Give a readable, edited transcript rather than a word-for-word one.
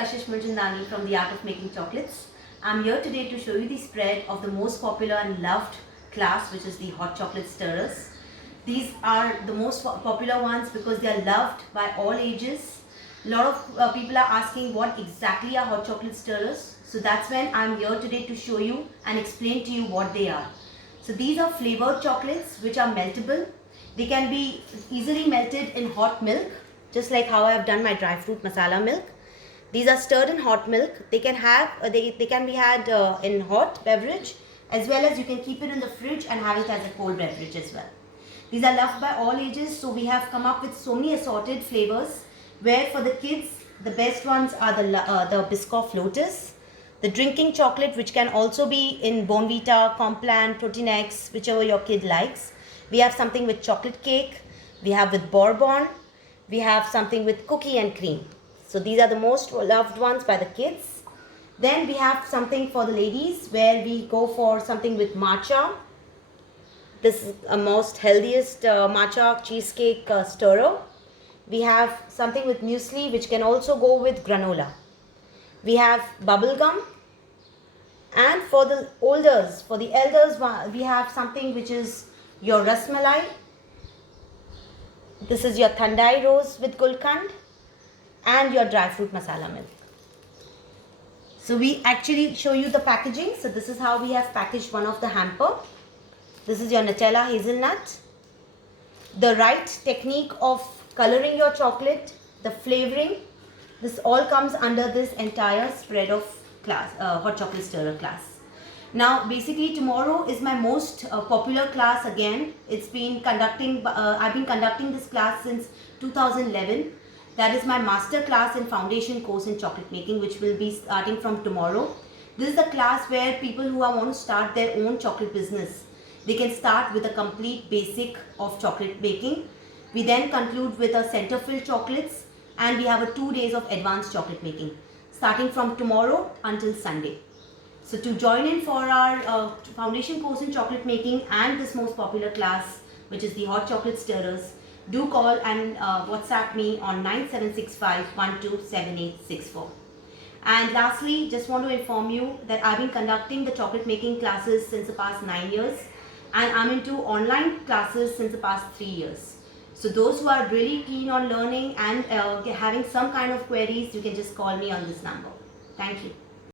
Kashish Manjandani from The Art of Making Chocolates. I'm here today to show you the spread of the most popular and loved class, which is the hot chocolate stirrers. These are the most popular ones because they are loved by all ages. A lot of people are asking what exactly are hot chocolate stirrers. So that's when I'm here today to show you and explain to you what they are. So these are flavored chocolates which are meltable. They can be easily melted in hot milk, just like how I have done my dry fruit masala milk. These are stirred in hot milk. They can be had in hot beverage, as well as you can keep it in the fridge and have it as a cold beverage as well. These are loved by all ages, so we have come up with so many assorted flavors. Where for the kids, the best ones are the Biscoff Lotus, the drinking chocolate, which can also be in Bonvita, Complan, Protein-X, whichever your kid likes. We have something with chocolate cake. We have with Bourbon. We have something with cookie and cream. So these are the most loved ones by the kids. Then we have something for the ladies where we go for something with matcha. This is a most healthiest matcha cheesecake stirrer. We have something with muesli, which can also go with granola. We have bubble gum. And for the elders, we have something which is your rasmalai. This is your thandai rose with gulkand and your dry fruit masala milk. So we actually show you the packaging. So this is how we have packaged one of the hamper. This is your Nutella hazelnut. The right technique of coloring your chocolate, the flavoring, this all comes under this entire spread of class, hot chocolate stirrer class. Now basically tomorrow is my most popular class again. I've been conducting this class since 2011. That is my master class and foundation course in chocolate making, which will be starting from tomorrow. This is a class where people who want to start their own chocolate business, they can start with a complete basic of chocolate baking. We then conclude with a center fill chocolates, and we have 2 days of advanced chocolate making starting from tomorrow until Sunday. So to join in for our foundation course in chocolate making and this most popular class, which is the hot chocolate stirrers, do call and WhatsApp me on 9765127864. And lastly, just want to inform you that I've been conducting the chocolate making classes since the past 9 years, and I'm into online classes since the past 3 years. So those who are really keen on learning and having some kind of queries, you can just call me on this number. Thank you.